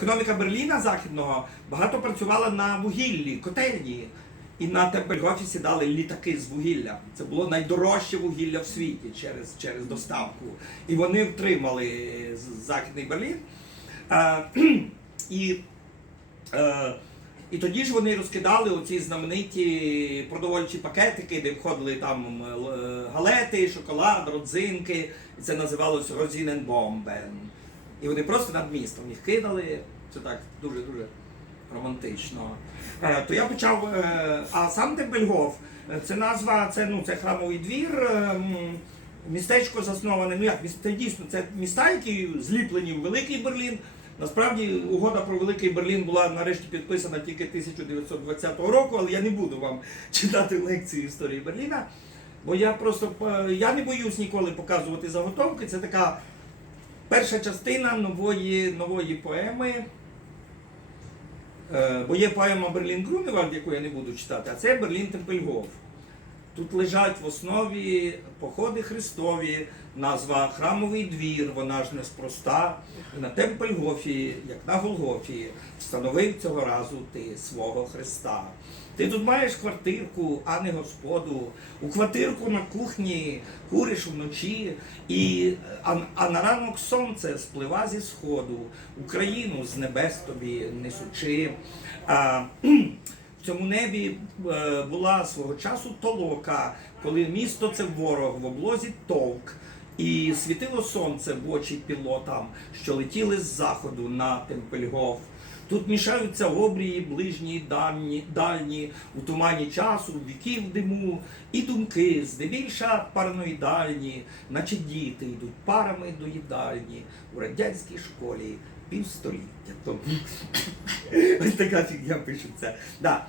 економіка Берліна Західного багато працювала на вугіллі, котельні. І на Темпельгофі сідали літаки з вугілля. Це було найдорожче вугілля в світі через, через доставку. І вони втримали Західний Берлін. Е, і, е, і тоді ж вони розкидали оці знамениті продовольчі пакетики, де входили там е, галети, шоколад, родзинки. Це називалося Розіненбомбен. І вони просто над містом їх кидали. Це так дуже-дуже романтично. Е, то я почав. е, а сам Темпельгоф, е, це назва, це, ну, це храмовий двір. е, Містечко засноване, ну як це дійсно це міста, які зліплені в Великий Берлін. Насправді угода про Великий Берлін була нарешті підписана тільки 1920 року, але я не буду вам читати лекції історії Берліна. Бо я просто е, я не боюсь ніколи показувати заготовки. Це така перша частина нової, нової поеми. Е, Бо є поема Берлін Груневальд, яку я не буду читати, а це Берлін Темпельгоф. Тут лежать в основі походи Христові, назва Храмовий двір, вона ж неспроста. На Темпельгофі, як на Голгофі, встановив цього разу ти свого Христа. Ти тут маєш квартирку, а не господу. У квартирку на кухні куриш вночі, і, а, а на ранок сонце сплива зі сходу, Україну з небес тобі несучи. А, в цьому небі е, була свого часу толока, коли місто це ворог в облозі товк. І світило сонце в очі пілотам, що летіли з заходу на Темпельгоф. Тут мішаються обрії, ближні, дальні, дальні, у тумані часу, віків диму, і думки, здебільша параноїдальні, наче діти йдуть парами до їдальні у радянській школі півстоліття тому. Ось така фігня пишеться. Да.